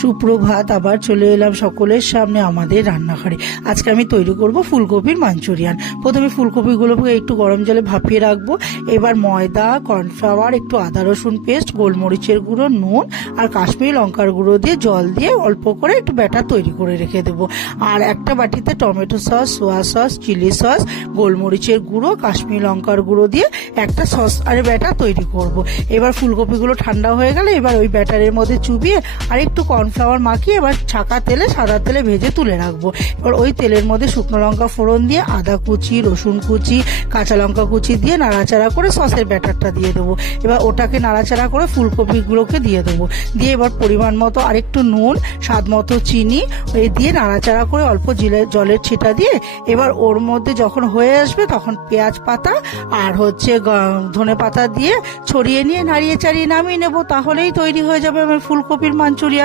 সুপ্রভাত, আবার চলে এলাম সকলের সামনে আমাদের রান্নাঘরে। আজকে আমি তৈরি করব ফুলকপির মাঞ্চুরিয়ান। প্রথমে ফুলকপিগুলোকে একটু গরম জলে ভাপিয়ে রাখবো। এবার ময়দা, কর্নফ্লাওয়ার, একটু আদা রসুন পেস্ট, গোলমরিচের গুঁড়ো, নুন আর কাশ্মীরি লঙ্কার গুঁড়ো দিয়ে জল দিয়ে অল্প করে একটু ব্যাটার তৈরি করে রেখে দেবো। আর একটা বাটিতে tomato sauce, soya sauce, chilli sauce, গোলমরিচের গুঁড়ো, কাশ্মীরি লঙ্কার গুঁড়ো দিয়ে একটা সস আর ব্যাটার তৈরি করব। এবার ফুলকপিগুলো ঠান্ডা হয়ে গেলে এবার ওই ব্যাটারের মধ্যে চুবিয়ে আর একটু কর্নফ্লাওয়ার মাখিয়ে এবার ছাকা তেলে, সাদা তেলে ভেজে তুলে রাখবো। এবার ওই তেলের মধ্যে শুকনো লঙ্কা ফোড়ন দিয়ে আদা কুচি, রসুন কুচি, কাঁচা লঙ্কা কুচি দিয়ে নাড়াচাড়া করে সসের ব্যাটারটা দিয়ে দেবো। এবার ওটাকে নাড়াচাড়া করে ফুলকপিগুলোকে দিয়ে দেবো। দিয়ে এবার পরিমাণ মতো আরেকটু নুন, স্বাদ মতো চিনি দিয়ে নাড়াচাড়া করে অল্প জলের ছিটা দিয়ে এবার ওর মধ্যে যখন হয়ে আসবে তখন পেঁয়াজ পাতা আর ধনে পাতা দিয়ে ছড়িয়ে নিয়ে নাড়িয়ে চাড়িয়ে নামিয়ে নেবো। তাহলেই তৈরি হয়ে যাবে আমার ফুলকপির মাঞ্চুরিয়ান।